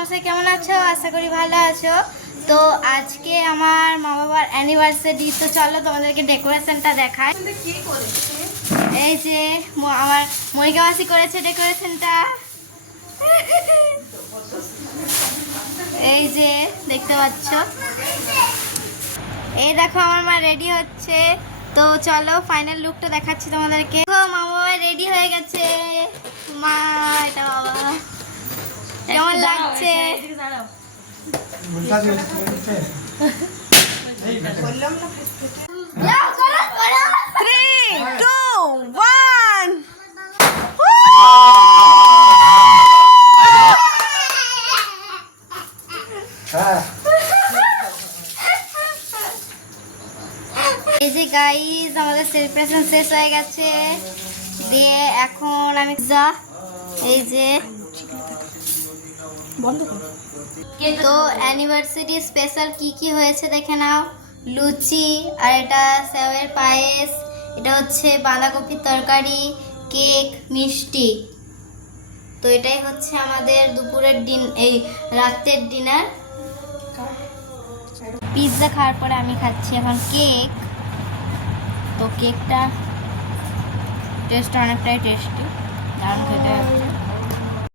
মশাই কেমন আছো? আশা করি ভালো আছো। তো আজকে আমার মা বাবার অ্যানিভার্সারি, তো চলো তোমাদেরকে ডেকোরেশনটা দেখাই। এই যে আমার মনিকা মাসি করেছে ডেকোরেশনটা। এই যে দেখতে পাচ্ছ, এই দেখো আমার মা রেডি হচ্ছে। তো চলো ফাইনাল লুকটা দেখাচ্ছি তোমাদেরকে। মা বাবা রেডি হয়ে গেছে। মা এটা বাবা কেমন লাগছে? এই যে গাইস আমাদের সেলিব্রেশন শেষ হয়ে গেছে, দিয়ে এখন আমি এই যে তো অ্যানিভার্সারি স্পেশাল কি কি হয়েছে দেখে নাও। লুচি, আর এটা সেওয়ের পায়েস, এটা হচ্ছে বাঁধাকপির তরকারি, কেক, মিষ্টি। তো এটাই হচ্ছে আমাদের দুপুরের এই রাতের ডিনার। পিৎজা খাওয়ার পরে আমি খাচ্ছি এখন কেক। তো কেকটা টেস্ট অনেকটাই টেস্টি, দারুণ খেতে হচ্ছে।